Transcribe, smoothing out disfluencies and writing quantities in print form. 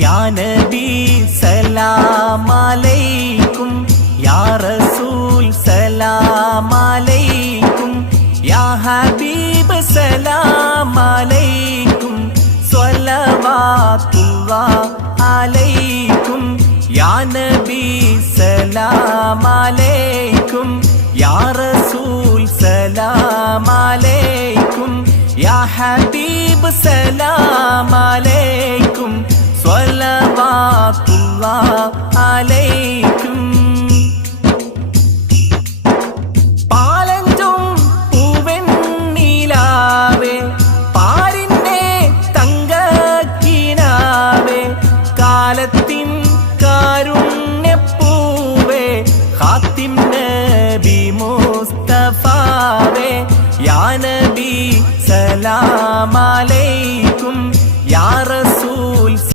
യാ നബി സലാം അലൈക്കും, യാ റസൂൽ സലാം അലൈക്കും, യാ ഹബീബ് സലാം അലൈക്കും, സ്വലവാത്തുല്ലാഹ് അലൈക്കും. യാ നബി സലാം അലൈക്കും, യാ റസൂൽ സലാം അലൈക്കും, യാ ഹബീബ് സലാം അലൈക്കും, സ്വലവാത്തുല്ലാഹ് അലൈക്കും. പാലഞ്ചും പൂവെണ്ണിലാവേ, പാരിന്റെ തങ്കക്കിനാവേ, കാലത്തിൻ കാരുണ്യപ്പൂവേ, ഖാത്തിം നബി മുസ്തഫാവേ. യാ നബി സലാം അലൈക്കും,